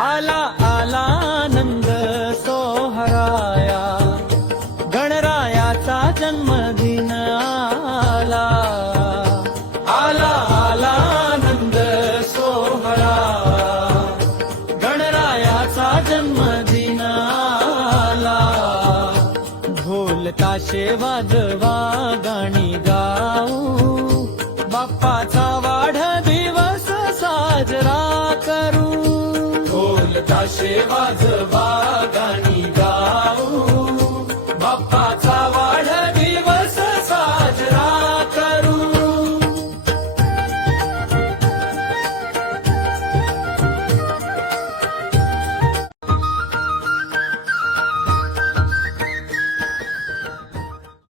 आला आला आनंद सोहराया गणरायाचा जन्मदिन आला. आला आला नंद सोहरा गणरायाचा जन्मदिन आला. ढोल ताशे वाजवा गाणी गाऊ. बाप्पाचा ताशे वाजवा गाणी गाऊ. बाप्पा